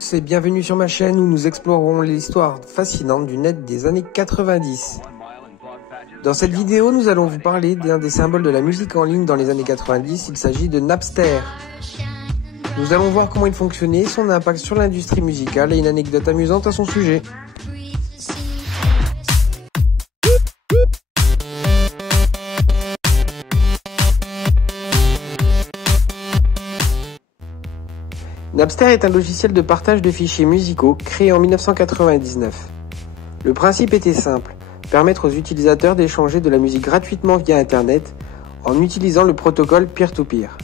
Et bienvenue sur ma chaîne où nous explorerons l'histoire fascinante du net des années 90. Dans cette vidéo, nous allons vous parler d'un des symboles de la musique en ligne dans les années 90, il s'agit de Napster. Nous allons voir comment il fonctionnait, son impact sur l'industrie musicale et une anecdote amusante à son sujet. Napster est un logiciel de partage de fichiers musicaux créé en 1999. Le principe était simple, permettre aux utilisateurs d'échanger de la musique gratuitement via Internet en utilisant le protocole peer-to-peer.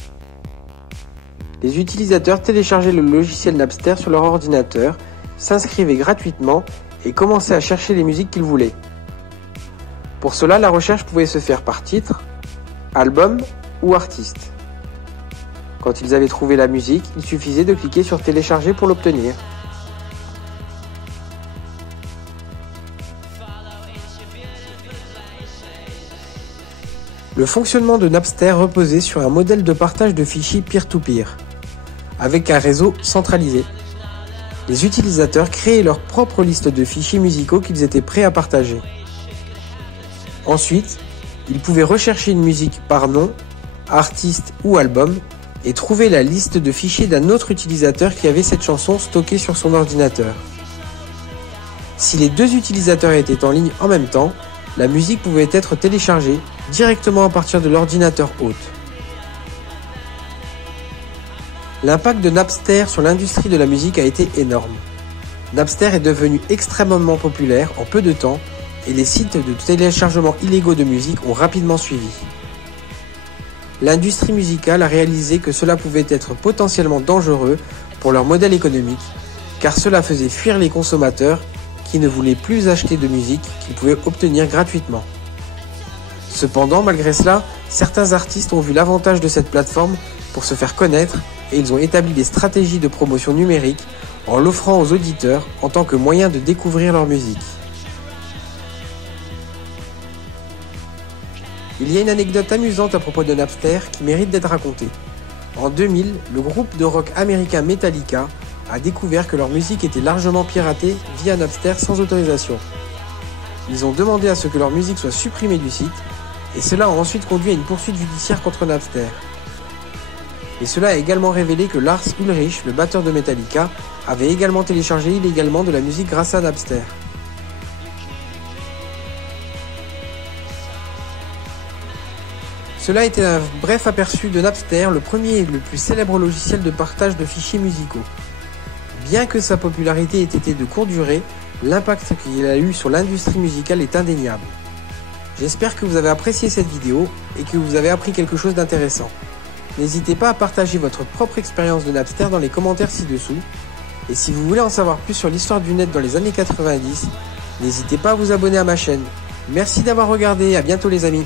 Les utilisateurs téléchargeaient le logiciel Napster sur leur ordinateur, s'inscrivaient gratuitement et commençaient à chercher les musiques qu'ils voulaient. Pour cela, la recherche pouvait se faire par titre, album ou artiste. Quand ils avaient trouvé la musique, il suffisait de cliquer sur télécharger pour l'obtenir. Le fonctionnement de Napster reposait sur un modèle de partage de fichiers peer-to-peer, avec un réseau centralisé. Les utilisateurs créaient leur propre liste de fichiers musicaux qu'ils étaient prêts à partager. Ensuite, ils pouvaient rechercher une musique par nom, artiste ou album, et trouver la liste de fichiers d'un autre utilisateur qui avait cette chanson stockée sur son ordinateur. Si les deux utilisateurs étaient en ligne en même temps, la musique pouvait être téléchargée directement à partir de l'ordinateur hôte. L'impact de Napster sur l'industrie de la musique a été énorme. Napster est devenu extrêmement populaire en peu de temps et les sites de téléchargement illégaux de musique ont rapidement suivi. L'industrie musicale a réalisé que cela pouvait être potentiellement dangereux pour leur modèle économique, car cela faisait fuir les consommateurs qui ne voulaient plus acheter de musique qu'ils pouvaient obtenir gratuitement. Cependant, malgré cela, certains artistes ont vu l'avantage de cette plateforme pour se faire connaître et ils ont établi des stratégies de promotion numérique en l'offrant aux auditeurs en tant que moyen de découvrir leur musique. Il y a une anecdote amusante à propos de Napster qui mérite d'être racontée. En 2000, le groupe de rock américain Metallica a découvert que leur musique était largement piratée via Napster sans autorisation. Ils ont demandé à ce que leur musique soit supprimée du site et cela a ensuite conduit à une poursuite judiciaire contre Napster. Et cela a également révélé que Lars Ulrich, le batteur de Metallica, avait également téléchargé illégalement de la musique grâce à Napster. Cela était un bref aperçu de Napster, le premier et le plus célèbre logiciel de partage de fichiers musicaux. Bien que sa popularité ait été de courte durée, l'impact qu'il a eu sur l'industrie musicale est indéniable. J'espère que vous avez apprécié cette vidéo et que vous avez appris quelque chose d'intéressant. N'hésitez pas à partager votre propre expérience de Napster dans les commentaires ci-dessous. Et si vous voulez en savoir plus sur l'histoire du net dans les années 90, n'hésitez pas à vous abonner à ma chaîne. Merci d'avoir regardé, à bientôt les amis.